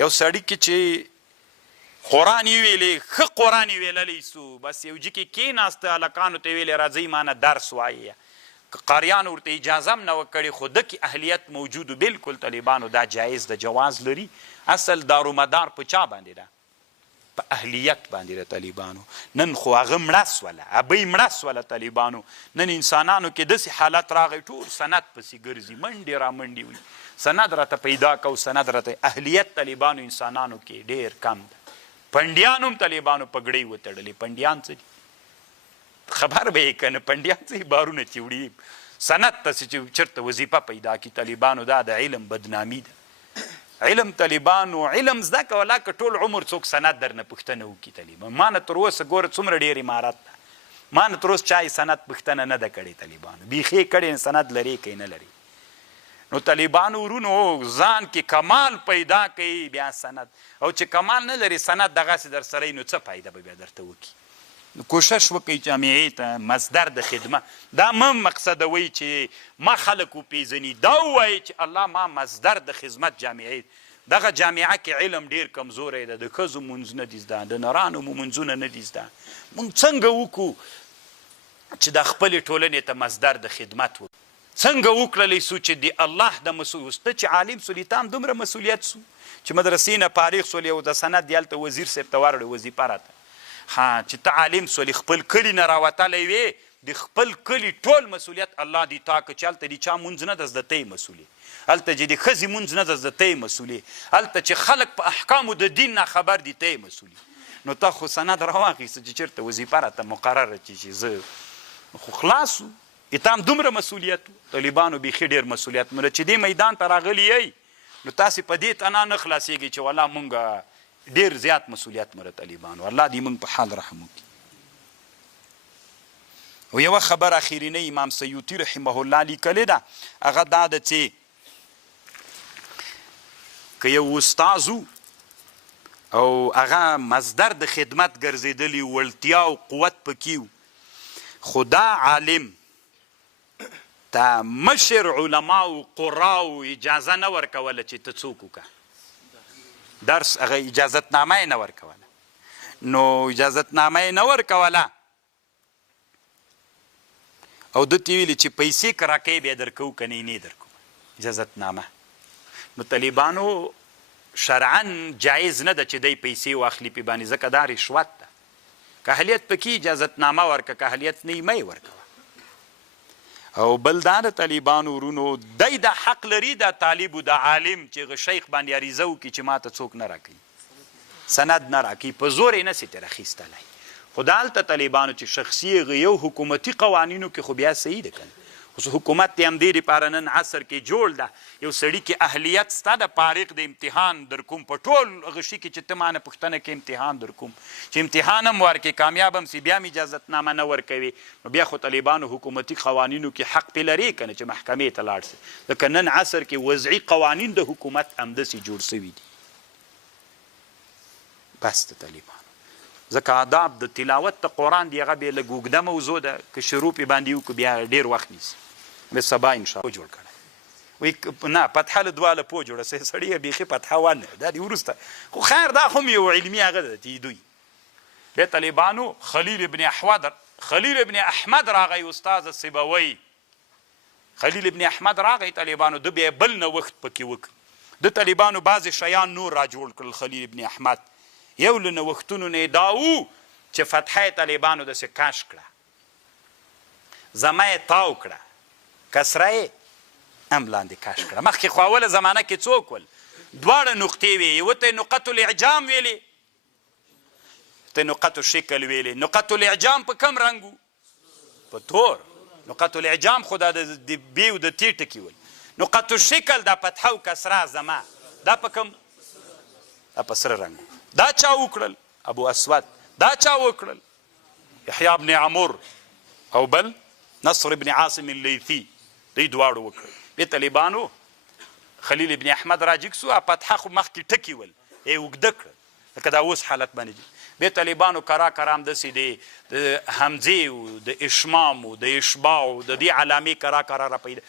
یو سړي کې چې قرآن یې ویلې ښه قرآن یې ویللی سو بس یو جي کې کېناسته هلکانو ته یې ویلې راځئ مانه درس وایي که قاریانو ورته اجازه هم نه وکړې خو ده کې اهلیت موجود و بلکل طالبانو دا جایز د جواز لري اصل دارومدار په چا باندې ده په اهلیت باندې د طالبانو نن خو هغه مړه سوله ابۍ مړه سوله طالبانو نن انسانانو کې داسې حالت راغی ټول سند پسې ګرځي منډې را منډې وي سند راته پیدا کو سند راته اهلیت طالبانو انسانانو کې ډېر کم ده پنډیانو هم طالبانو پګړۍ وتړلې پنډیان څه دي خبر به یې که نه پنډیان څه بارونه چې وړي سند ته چې چېرته وظیفه پیدا کړي طالبانو دا د علم بدنامي ده علم طالبانو علم زده کوه که ټول عمر څوک سند درنه پوښتنه وکړي طالبان ما نه تر اوسه ګوره څومره ډېر عمارت ده ما نه تر اوسه چا یې سند پوښتنه نه ده کړې طالبانو بیخي یې کړې سند لري که نه لري نو طالبانو ورونو ځان کې کمال پیدا کوي بیا سند او چې کمال نه لري سند دغسې در سره نو څه فایده به بیا درته وکړي نو کوشش وکړئ جامعې ته مصدر د خدمت دا مه مقصدوئ چې ما خلک وپېژني دا ووایئ چې الله ما مصدر د خدمت جامعې دغه جامعه کې علم ډېر کمزوری ده د ښځو مونځ نه دي زده د نرانو مو مونځونه نه دي زده مونږ څنګه وکړو چې د خپلې ټولنې ته مصدر د خدمت وکړو څنګه وکړلی سو چې د الله د مسؤل ته چې عالم سولي ته هم دومره مسؤلیت سو چې مدرسې نه فارغ سولې او د سند دې هلته وزیر صاحب ته ورړې وظیفه راته چې ته عالم سولې خپل کلي نه راوتلی وې د خپل کلي ټول مسؤلیت الله دې تا که چې هلته د چا مونځ نه ده زده ته یې مسؤلې هلته چې د ښځې مونځ نه ده زده ته یې مسؤلې هلته چې خلک په احکامو د دین نه خبر دي ته یې مسؤلې نو تا خو سند راواخیسته چې چېرته وظیفه راته مقرره چې زه خو خلاص و تا هم دومره مسؤلیت طالبانو بیخي ډېر مسؤلیت مله چې دې میدان ته راغلي یئ نو تاسې په دې تنها نه خلاصېږئ چې والله مونږ ډېر زیات مسؤلیت مره طالبانو الله دې مونږ په حال رحم وکړي او یوه خبره اخرینۍ امام سیوطي رحمه الله لیکلې ده هغه دا ده چې که یو استاذ او هغه مصدر د خدمت ګرځېدلي وړتیا او قوت پکې و خو دا عالم ته مشر علماو قراو اجازه نه ورکوله چې ته څوک وکړه درس هغه اجازتنامه یې نه ورکوله نو اجازتنامه یې نه ورکوله او ده ته ویلي چې پیسې که راکوې بیا درکوو که نه یې نه درکوو اجازتنامه نو طالبانو شرعا جایز نه ده چې دی پیسې واخلي پې باندې ځکه دا رشوت ده که اهلیت پکې اجازتنامه ورکه که اهلیت نه یې مه یې ورکوه او بل دا د طالبانو ورونو دی دا حق لري دا طالب و دا عالم چې هغه شیخ باندې عریضه وکړي چې ما ته څوک نه راکوي سند نه راکوي په زور یې نسي ترې اخیستلی خو دا هلته طالبانو چې شخصي هغه یو حکومتي قوانینو کې خو بیا صحیح ده که نه اوس حکومت د همدې دپاره نن عصر کې جوړ ده یو سړي کې اهلیت سته د فارغ د امتحان در کوم په ټول هغه شي کې چې ته مانه پوښتنه کې امتحان در کوم چې امتحان هم ورکې کامیاب هم سي بیا هم اجازتنامه نه ورکوي نو بیا خو طالبانو حکومتي قوانینو کې حق پې لري که نه چې محکمې ته لاړ سي ځکه نن عصر کې وضعي قوانین د حکومت همداسې جوړ سوي دي بس د طالبانو ځکه آداب د تلاوت د قرآن دی هغه بیا لږ اوږده موضوع ده که شروع پې باندې وکړو بیا ډېر وخت نیسي بیا سبا انشاءالله جوړ کړی وایي نه فتحه له دواله پوه جوړه سړي یې بیخي فتحه ونه دا دې وروسته خو خیر دا خو هم یو علمي هغه ده چې دوی بیا طالبانو خلیل ابن احمد راغی استاد سیبوی خلیل ابن احمد راغی طالبانو ده بیا بل نوښت پکې وکړ د طالبانو بعضې شیان نور را جوړ کړل خلیل ابن احمد یو له نوښتونو نه یې دا و چې فتحه طالبانو داسې کش کړه زمه یې تاو کړه کسره یې هم لاندې کش کړه مخکې خو اوله زمانه کې څوک ول دواړه نقطې وې یوه ته یې نقط الاعجام ویلې ته نقط الشکل ویلې نقط الاعجام په کم رنګ و په تور نقط الاعجام خو دا د بې او د ت ټکي ول نقط الشکل دا فتحه او کسره زمه دا په کم دا په سره رنګ دا چا وکړل ابو اسود دا چا وکړل یحیی ابن عمر او بل نصر ابن عاصم اللیثي دوی دواړو وکړل بیا طالبانو خلیل ابن احمد راجګ سو فتحه خو مخکې ټکي ول یې اوږده کړل لکه دا اوس حالت باندې بیا طالبانو کرا کرام داسې د حمزې و د اشمام و د اشباع و د دې علامې کرا کرا را پیدا